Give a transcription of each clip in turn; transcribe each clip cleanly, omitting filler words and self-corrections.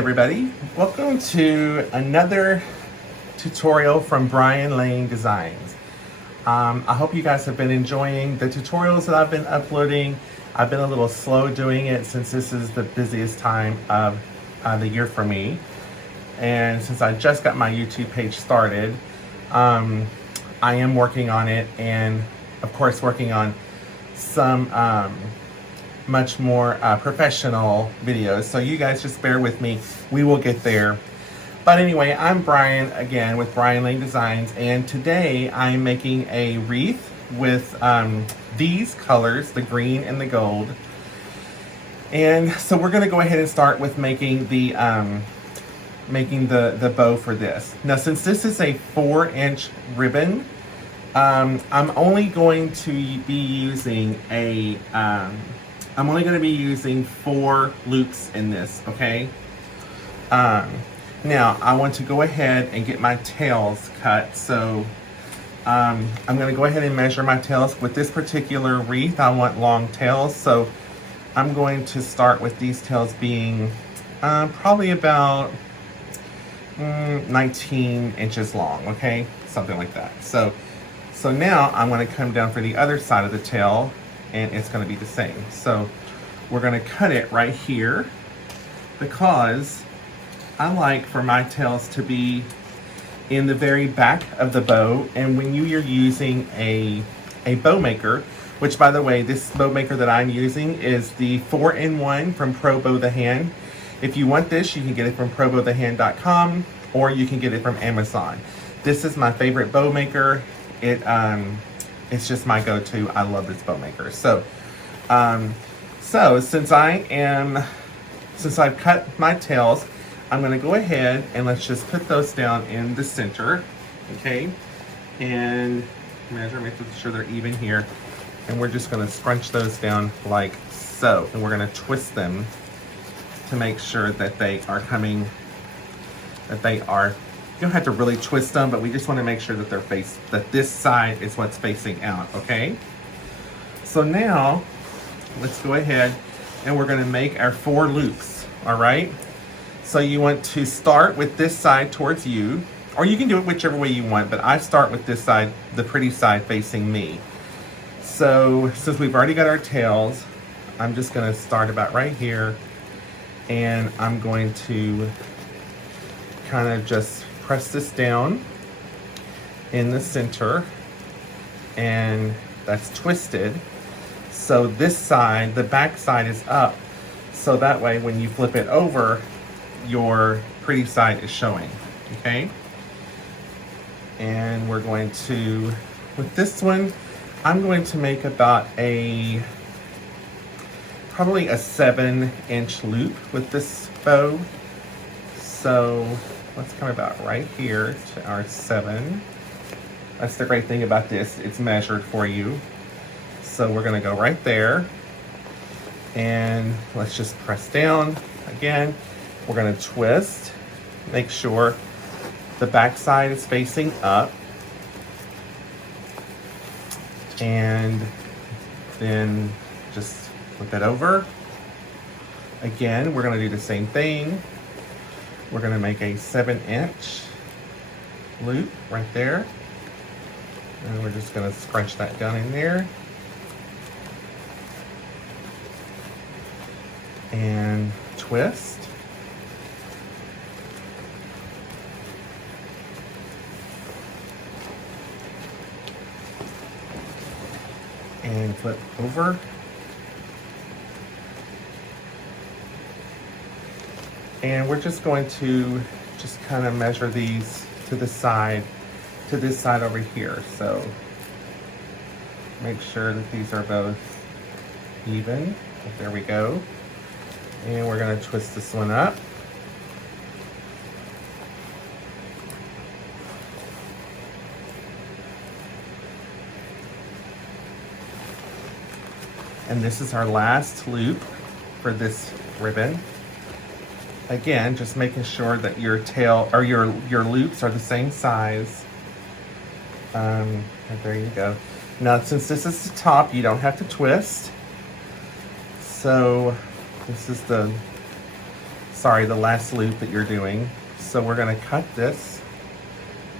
everybody, welcome to another tutorial from Brian Lane Designs. I hope you guys have been enjoying the tutorials that I've been uploading. I've been a little slow doing it since this is the busiest time of the year for me. And since I just got my YouTube page started, I am working on it, and of course working on some much more professional videos. So you guys just bear with me. We will get there. But anyway, I'm Brian again with Brian Lane Designs, and today I'm making a wreath with these colors, the green and the gold. And so we're going to go ahead and start with making the bow for this. Now, since this is a 4-inch ribbon, I'm only going to be using I'm only going to be using 4 loops in this, okay? Now, I want to go ahead and get my tails cut. So I'm going to go ahead and measure my tails. With this particular wreath, I want long tails. So I'm going to start with these tails being probably about 19 inches long, okay? Something like that. So now I'm going to come down for the other side of the tail, and it's going to be the same. So we're going to cut it right here because I like for my tails to be in the very back of the bow. And when you're using a bow maker, which by the way, this bow maker that I'm using is the 4-in-1 from Pro Bow the Hand. If you want this, you can get it from probowthehand.com, or you can get it from Amazon. This is my favorite bow maker. It's just my go-to. I love this bow maker. So since I've cut my tails, I'm going to go ahead and let's just put those down in the center, okay? And measure, make sure they're even here. And we're just going to scrunch those down like so. And we're going to twist them to make sure that they are coming, you don't have to really twist them, but we just want to make sure that that this side is what's facing out, okay? So now, let's go ahead and we're going to make our 4 loops, all right? So you want to start with this side towards you, or you can do it whichever way you want, but I start with this side, the pretty side facing me. So since we've already got our tails, I'm just going to start about right here, and I'm going to kind of just press this down in the center, and that's twisted. So this side, the back side, is up, so that way when you flip it over, your pretty side is showing, okay? And we're going to, with this one, I'm going to make about probably a 7-inch loop with this bow. So let's come about right here to our 7. That's the great thing about this, it's measured for you. So we're gonna go right there, and let's just press down again. We're going to twist, make sure the back side is facing up, and then just flip it over. Again, we're going to do the same thing. We're going to make a 7-inch loop right there, and we're just going to scrunch that down in there. And twist. And flip over. And we're just going to just kind of measure these to the side, to this side over here. So make sure that these are both even. There we go. And we're going to twist this one up. And this is our last loop for this ribbon. Again, just making sure that your tail or your loops are the same size. And there you go. Now, since this is the top, you don't have to twist. So this is the sorry, the last loop that you're doing. So we're gonna cut this.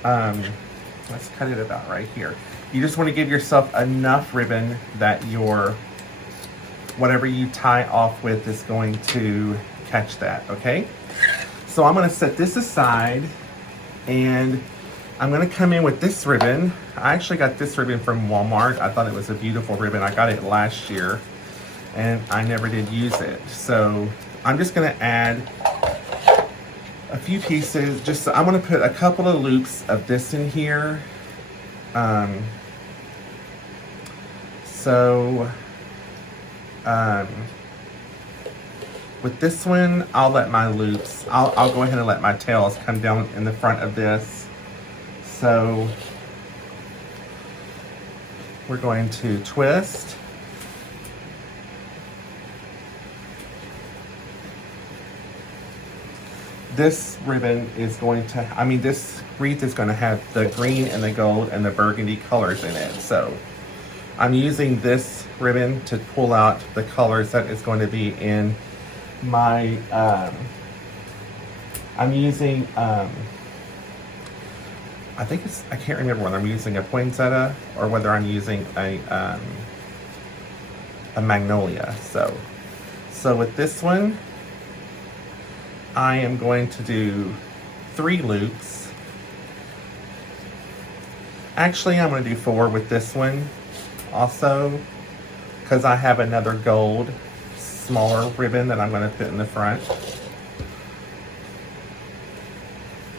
Let's cut it about right here. You just want to give yourself enough ribbon that your, whatever you tie off with is going to catch that, okay? So I'm gonna set this aside and I'm gonna come in with this ribbon. I actually got this ribbon from Walmart. I thought it was a beautiful ribbon. I got it last year and I never did use it. So I'm just gonna add a few pieces. Just I'm gonna put a couple of loops of this in here. With this one, I'll let my loops, I'll go ahead and let my tails come down in the front of this. So we're going to twist. This ribbon is going to, this wreath is going to have the green and the gold and the burgundy colors in it. So I'm using this ribbon to pull out the colors that is going to be in my, I'm using, I think it's, I can't remember whether I'm using a poinsettia or whether I'm using a magnolia. So with this one, I am going to do 3 loops. Actually, I'm going to do 4 with this one also, because I have another gold smaller ribbon that I'm going to put in the front,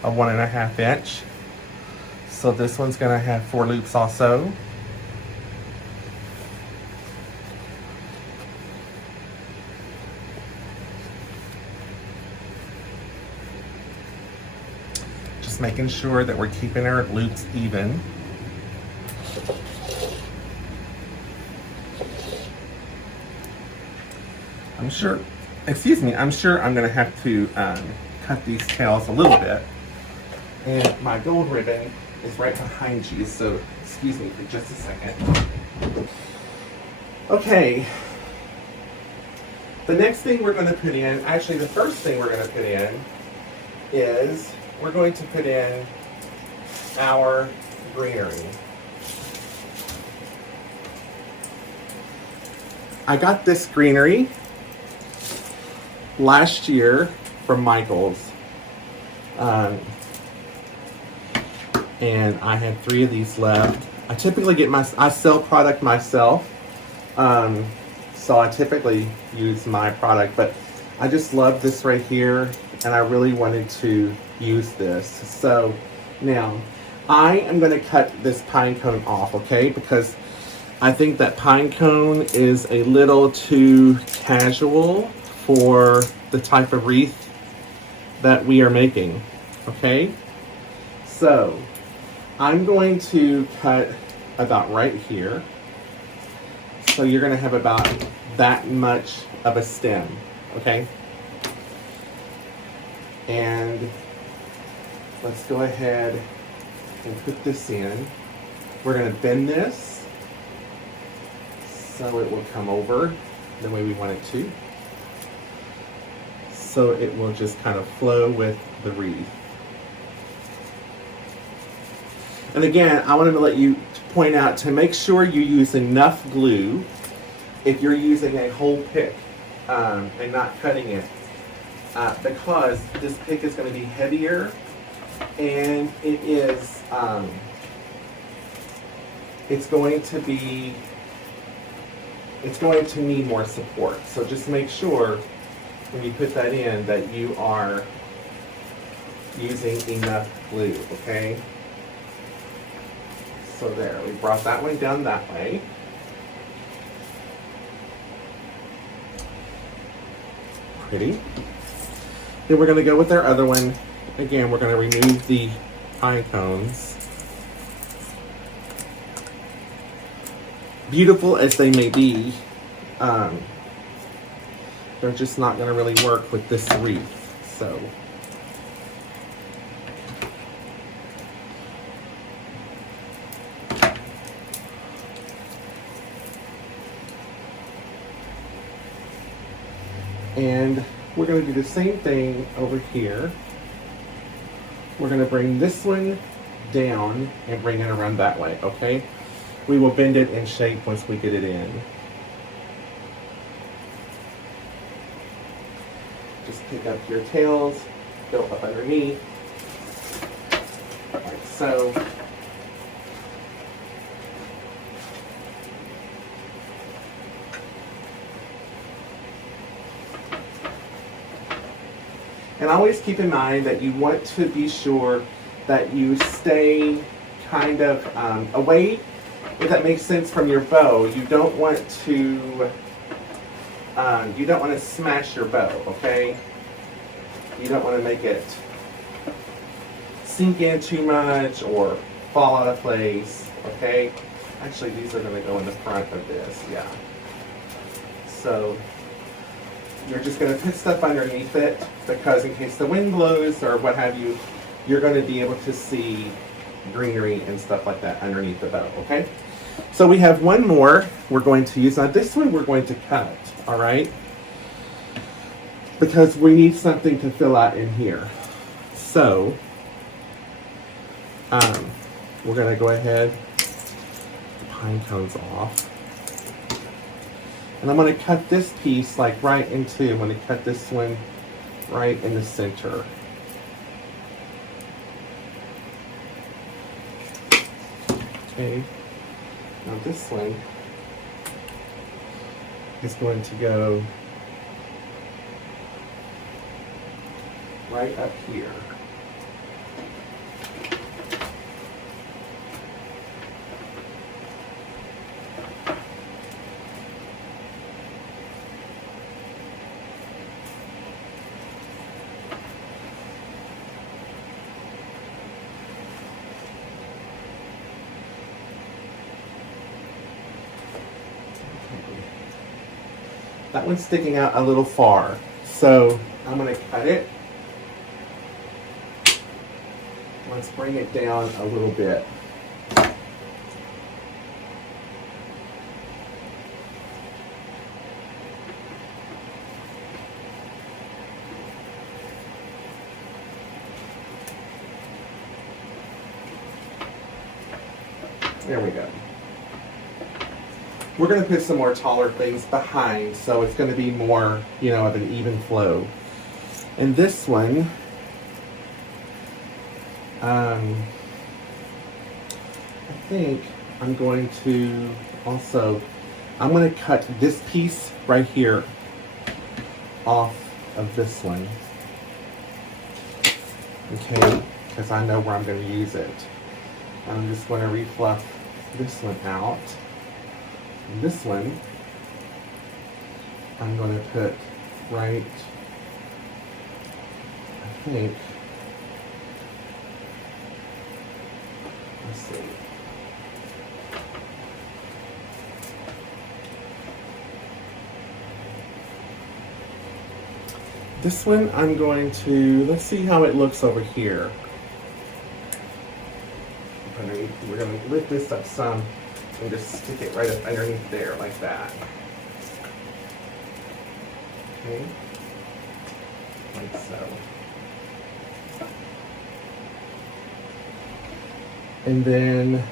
a 1.5 inch. So this one's going to have 4 loops also. Just making sure that we're keeping our loops even. I'm sure I'm going to have to cut these tails a little bit. And my gold ribbon is right behind you, so excuse me for just a second. Okay. The next thing we're going to put in, actually the first thing we're going to put in is we're going to put in our greenery. I got this greenery last year from Michael's. And I had 3 of these left. I typically I sell product myself. So I typically use my product, but I just love this right here and I really wanted to use this. So now I am going to cut this pine cone off, okay? Because I think that pine cone is a little too casual for the type of wreath that we are making, okay? So I'm going to cut about right here. So you're going to have about that much of a stem, okay? And let's go ahead and put this in. We're going to bend this so it will come over the way we want it to. So it will just kind of flow with the wreath. And again, I wanted to let you point out to make sure you use enough glue if you're using a whole pick and not cutting it, because this pick is going to be heavier and it is it's going to need more support. So just make sure when you put that in that you are using enough glue, okay? So there, we brought that one down that way. Pretty. Then we're going to go with our other one. Again, we're going to remove the pine cones. Beautiful as they may be, they're just not going to really work with this wreath. So and We're going to do the same thing over here. We're going to bring this one down and bring it around that way, okay? We will bend it in shape once we get it in. Just pick up your tails, go up underneath, like so. And always keep in mind that you want to be sure that you stay kind of away, if that makes sense, from your bow. You don't want to smash your bow, okay? You don't want to make it sink in too much or fall out of place, okay? Actually, these are going to go in the front of this, yeah. So you're just going to put stuff underneath it because in case the wind blows or what have you, you're going to be able to see greenery and stuff like that underneath the bow, okay? So we have one more we're going to use. Now this one we're going to cut, all right? Because we need something to fill out in here. So we're going to go ahead, the pine cones off. And I'm going to cut this piece like right in two. I'm going to cut this one right in the center. Okay. Now this one is going to go right up here. That one's sticking out a little far, so I'm going to cut it. Let's bring it down a little bit. There we go. We're going to put some more taller things behind, so it's going to be more, you know, of an even flow. And this one, I think I'm going to also, I'm going to cut this piece right here off of this one. Okay, because I know where I'm going to use it. I'm just going to refluff this one out. And this one, I'm going to put right, I think, let's see. This one I'm going to, let's see how it looks over here. We're going to lift this up some and just stick it right up underneath there like that. Okay, like so. And then,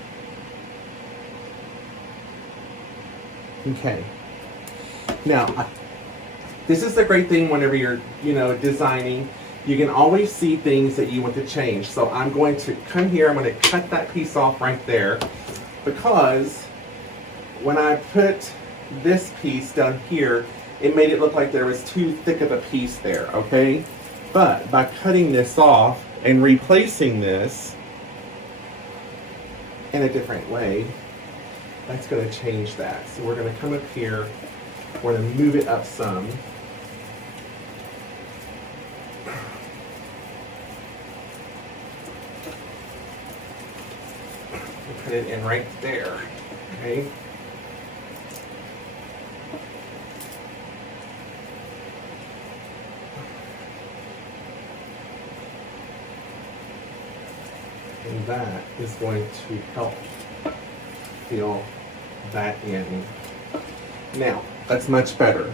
okay. Now, this is the great thing whenever you're, you know, designing. You can always see things that you want to change. So I'm going to come here, I'm going to cut that piece off right there, because when I put this piece down here, it made it look like there was too thick of a piece there, okay? But by cutting this off and replacing this in a different way, that's going to change that. So we're going to come up here, we're going to move it up some. Put it in right there, okay? And that is going to help fill that in. Now, that's much better.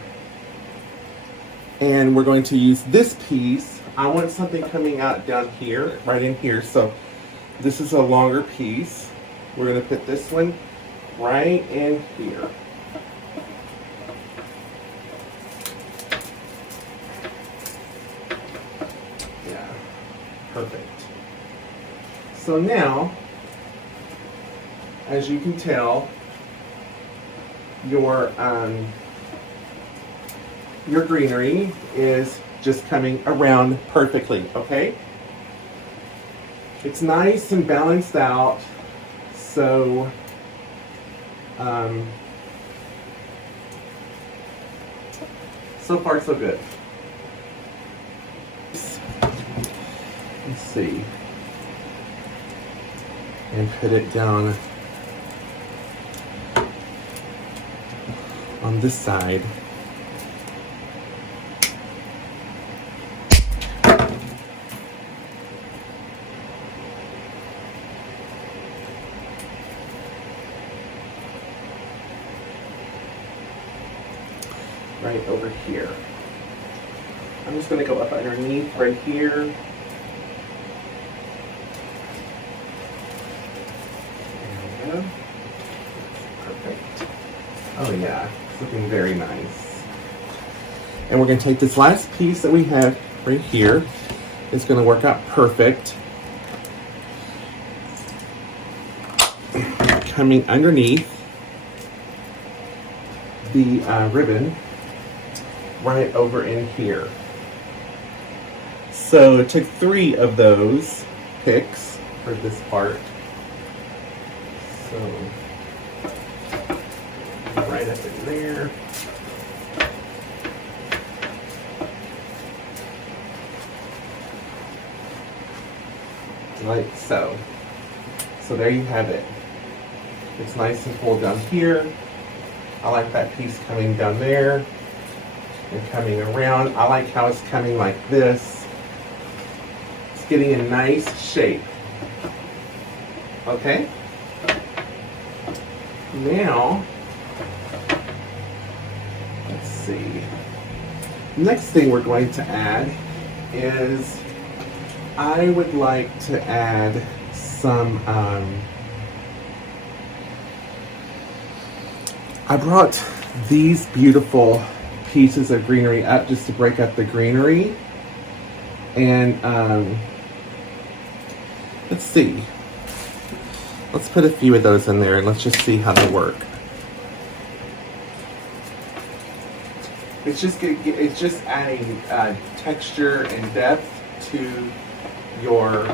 And we're going to use this piece. I want something coming out down here, right in here. So this is a longer piece. We're going to put this one right in here. Yeah, perfect. So now, as you can tell, your greenery is just coming around perfectly, okay? It's nice and balanced out, so so far so good. Let's see. And put it down on this side. Right over here. I'm just going to go up underneath right here. There we go. Perfect. Oh yeah, it's looking very nice. And we're going to take this last piece that we have right here. It's going to work out perfect. Coming underneath the ribbon right over in here. So it took 3 of those picks for this part. So right up in there. Like so. So there you have it. It's nice and full down here. I like that piece coming down there and coming around. I like how it's coming like this. It's getting a nice shape. Okay? Now, let's see. Next thing we're going to add is I would like to add some I brought these beautiful pieces of greenery up just to break up the greenery. And let's see. Let's put a few of those in there and let's just see how they work. It's just adding texture and depth to your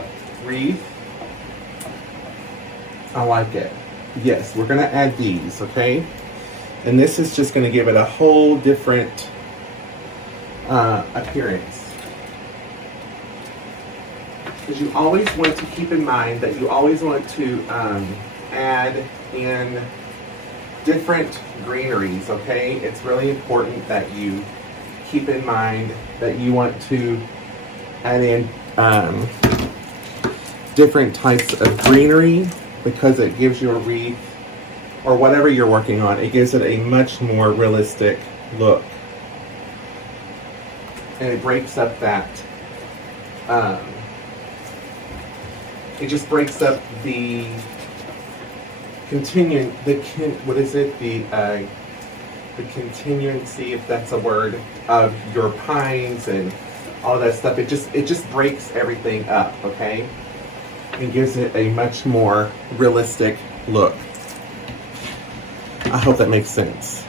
wreath. I like it. Yes, we're gonna add these, okay? And this is just going to give it a whole different appearance. Because you always want to keep in mind that you always want to add in different greeneries, okay? It's really important that you keep in mind that you want to add in different types of greenery because it gives you a wreath or whatever you're working on, it gives it a much more realistic look. And it breaks up that, it just breaks up the continuancy, if that's a word, of your pines and all that stuff. It just breaks everything up, okay? And gives it a much more realistic look. I hope that makes sense.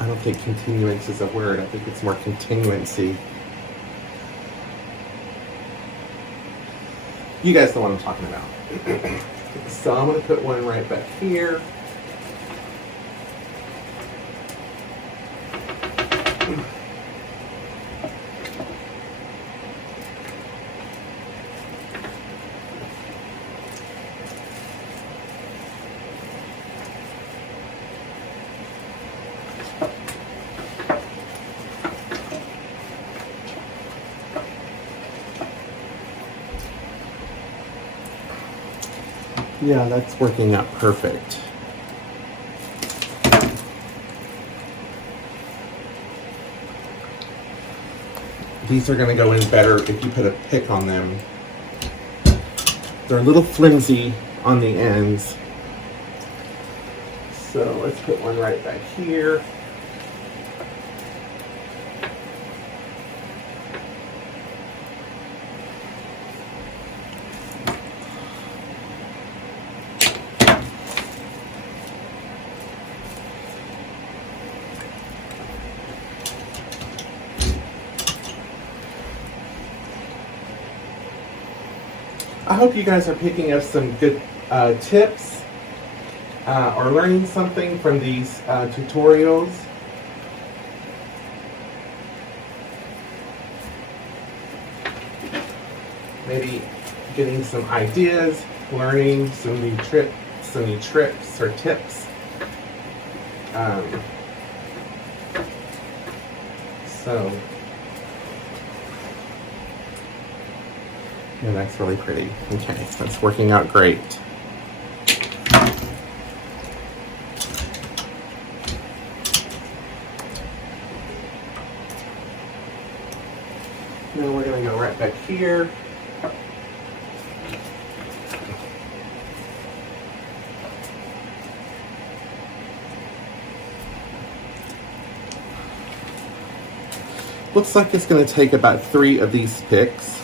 I don't think continuance is a word. I think it's more continuancy. You guys know what I'm talking about. So I'm going to put one right back here. Yeah, that's working out perfect. These are going to go in better if you put a pick on them. They're a little flimsy on the ends. So let's put one right back here. I hope you guys are picking up some good tips or learning something from these tutorials. Maybe getting some ideas, learning some new tricks or tips. So. Yeah, that's really pretty. Okay, so it's working out great. Now we're going to go right back here. Looks like it's going to take about 3 of these picks.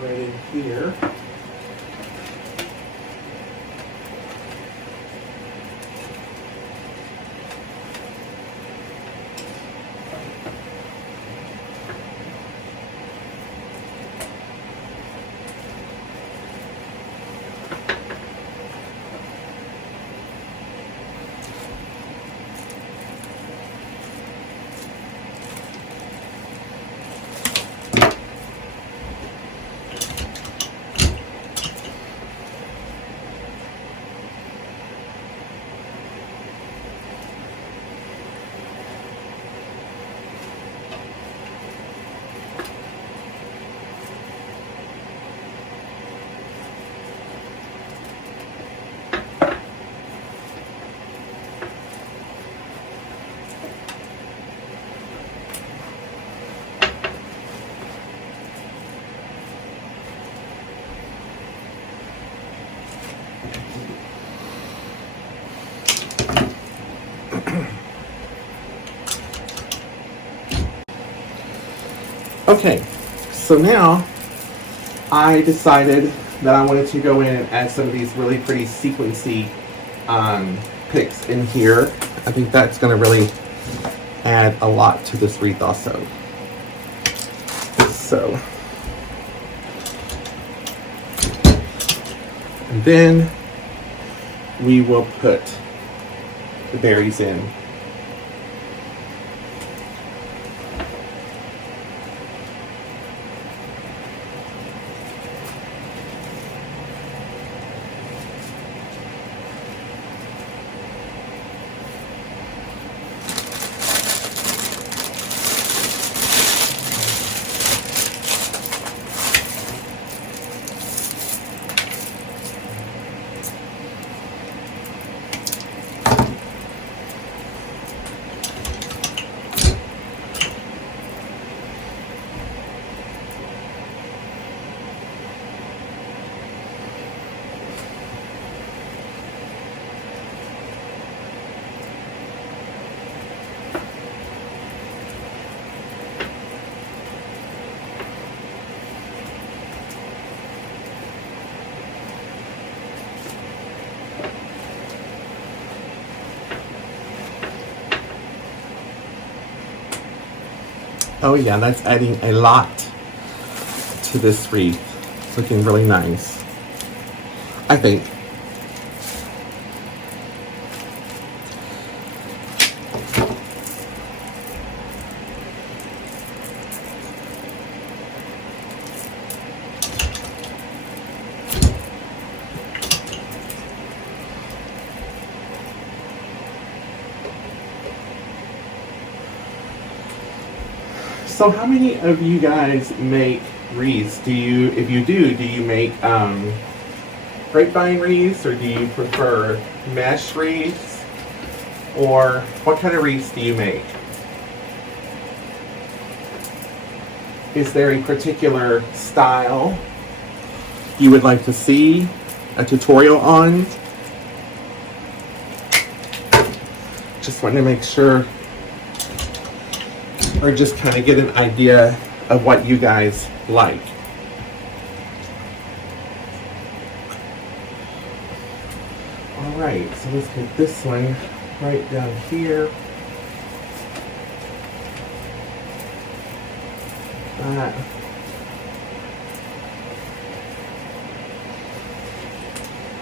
Right in here. Okay, so now I decided that I wanted to go in and add some of these really pretty sequency picks in here. I think that's going to really add a lot to this wreath also. So, and then we will put the berries in. Oh yeah, that's adding a lot to this wreath. It's looking really nice, I think. So how many of you guys make wreaths? If you do you make grapevine wreaths, or do you prefer mesh wreaths? Or what kind of wreaths do you make? Is there a particular style you would like to see a tutorial on? Just want to make sure, or just kind of get an idea of what you guys like. All right, so let's get this one right down here.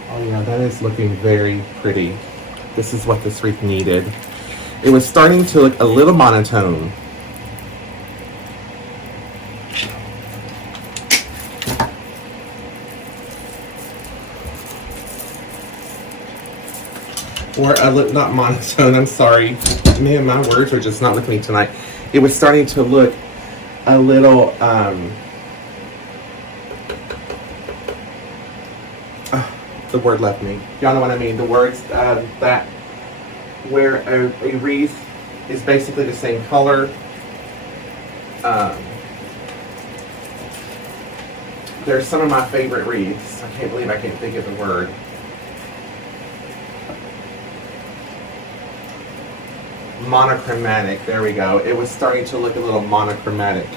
Oh yeah, that is looking very pretty. This is what this wreath needed. It was starting to look a little monotone. Or not monotone, I'm sorry. Man, my words are just not with me tonight. It was starting to look a little, the word left me. Y'all know what I mean. The words that where a wreath is basically the same color. There's some of my favorite wreaths. I can't believe I can't think of the word. Monochromatic. There we go. It was starting to look a little monochromatic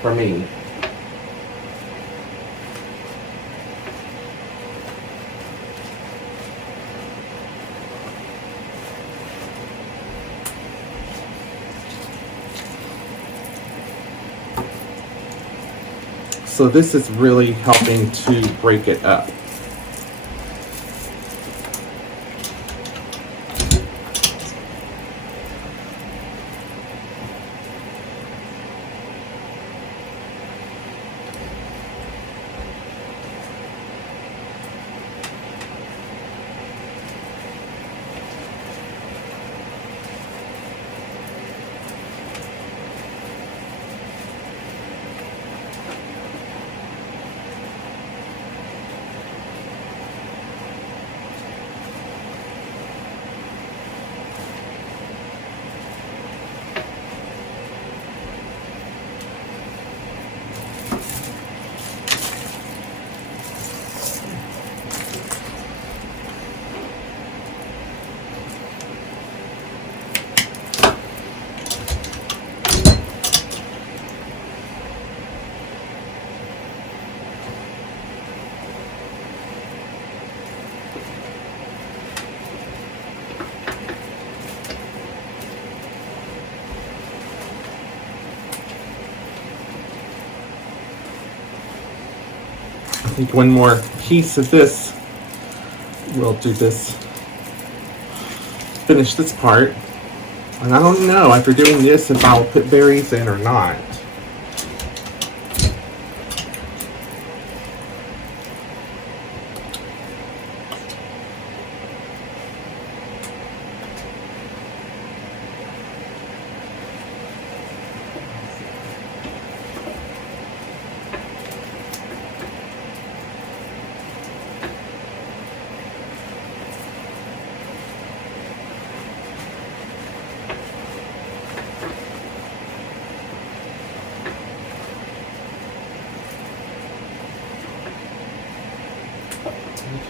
for me. So this is really helping to break it up. I think one more piece of this. We'll do this. Finish this part. And I don't know after doing this if I'll put berries in or not.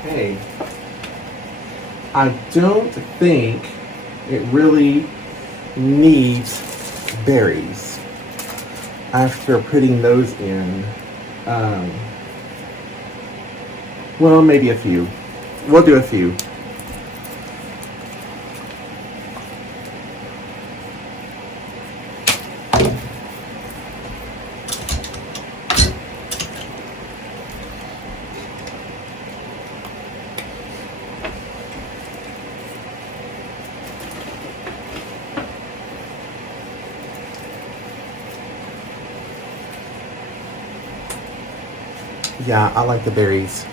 Okay. I don't think it really needs berries after putting those in. Well, maybe a few. We'll do a few. Yeah, I like the berries.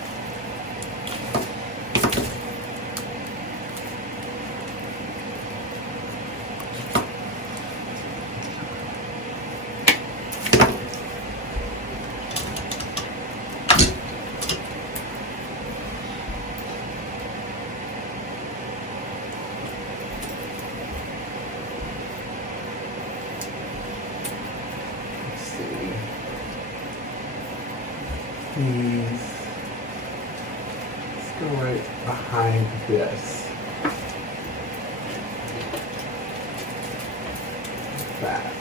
Go right behind this. That.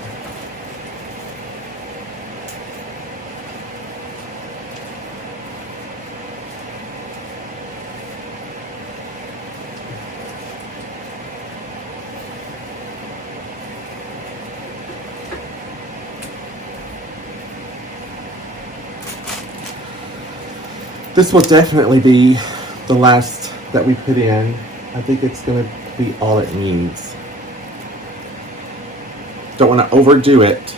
This will definitely be the last that we put in. I think it's going to be all it needs. Don't want to overdo it.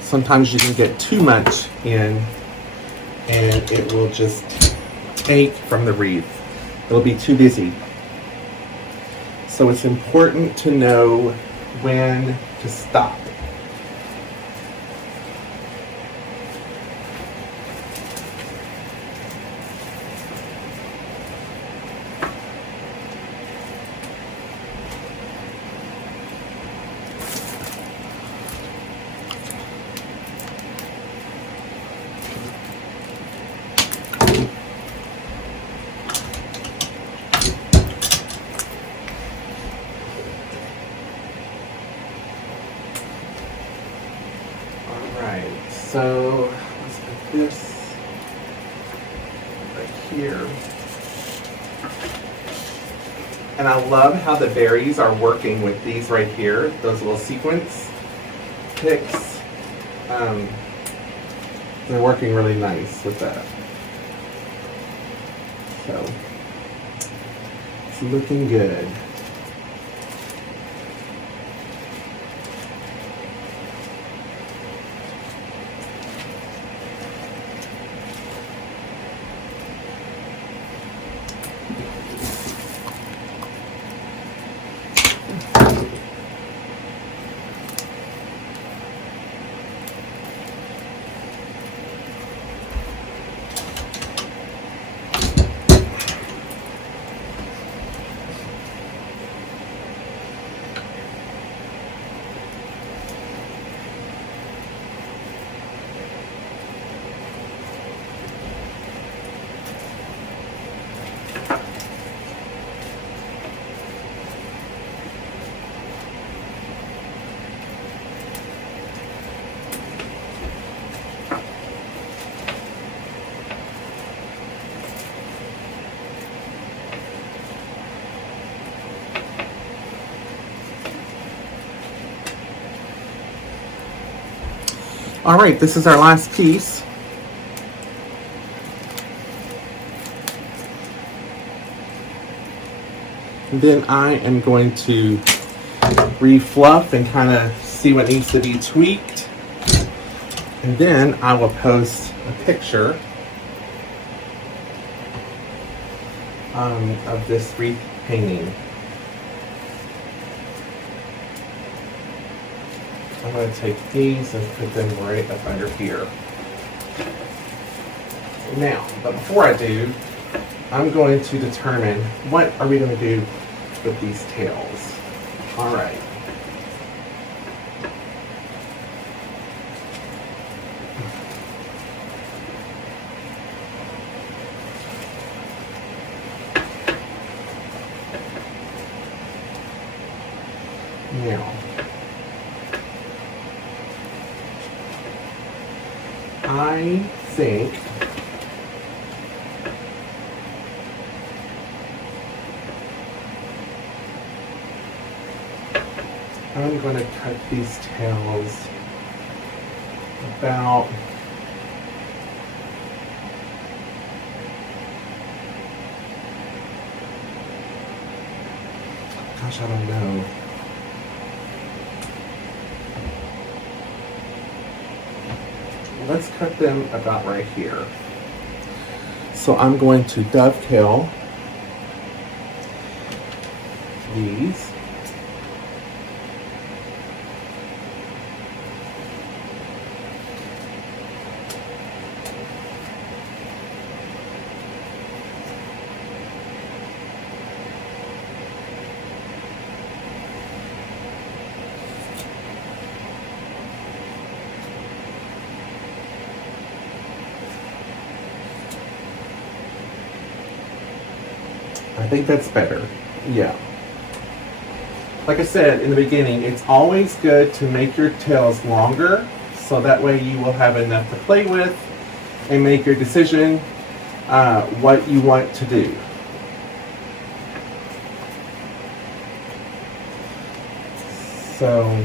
Sometimes you can get too much in and it will just take from the wreath. It'll be too busy. So it's important to know when to stop. So let's put this right here. And I love how the berries are working with these right here, those little sequence picks. They're working really nice with that. So it's looking good. All right, this is our last piece. And then I am going to refluff and kind of see what needs to be tweaked. And then I will post a picture of this wreath painting. I'm going to take these and put them right up under here. Now, but before I do, I'm going to determine what are we going to do with these tails. All right. Now, I think I'm going to cut these tails about I don't know. Let's cut them about right here. So I'm going to dovetail these. I think that's better. Yeah. Like I said in the beginning, it's always good to make your tails longer so that way you will have enough to play with and make your decision what you want to do. So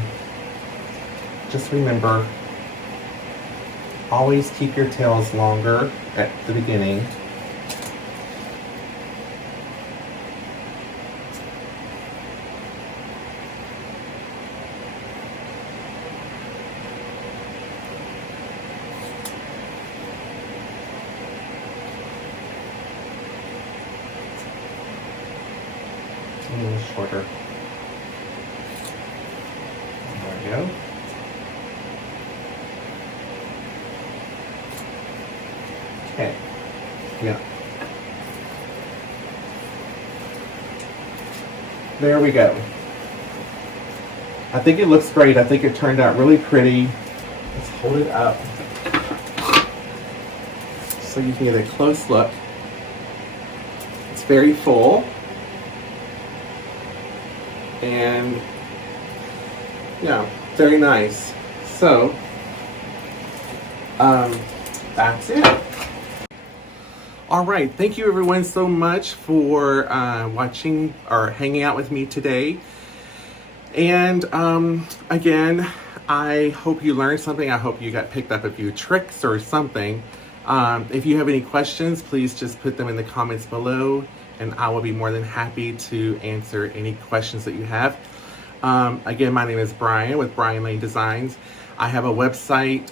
just remember, always keep your tails longer at the beginning. A little shorter. There we go. Okay. Yeah. There we go. I think it looks great. I think it turned out really pretty. Let's hold it up so you can get a close look. It's very full. And yeah, very nice. So that's it. All right, thank you everyone so much for watching or hanging out with me today. And again, I hope you learned something. I hope you got picked up a few tricks or something. If you have any questions, please just put them in the comments below, and I will be more than happy to answer any questions that you have. Again, my name is Brian with Brian Lane Designs. I have a website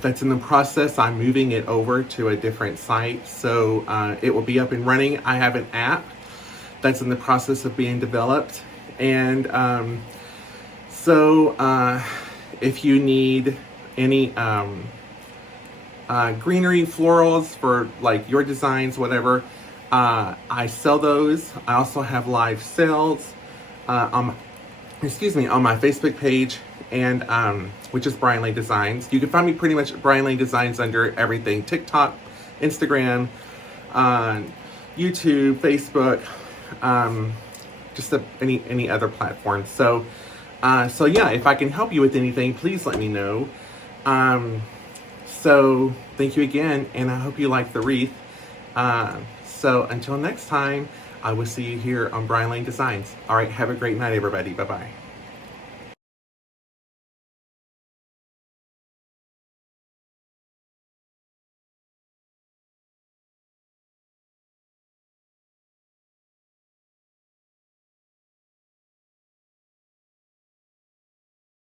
that's in the process. I'm moving it over to a different site, so it will be up and running. I have an app that's in the process of being developed. And if you need any greenery florals for like your designs, whatever, I sell those. I also have live sales on my Facebook page, and which is Brian Lane Designs. You can find me pretty much at Brian Lane Designs under everything: TikTok, Instagram, YouTube, Facebook, just any other platform. So yeah, if I can help you with anything, please let me know. So thank you again, and I hope you like the wreath. So until next time, I will see you here on Brian Lane Designs. All right, have a great night, everybody. Bye-bye.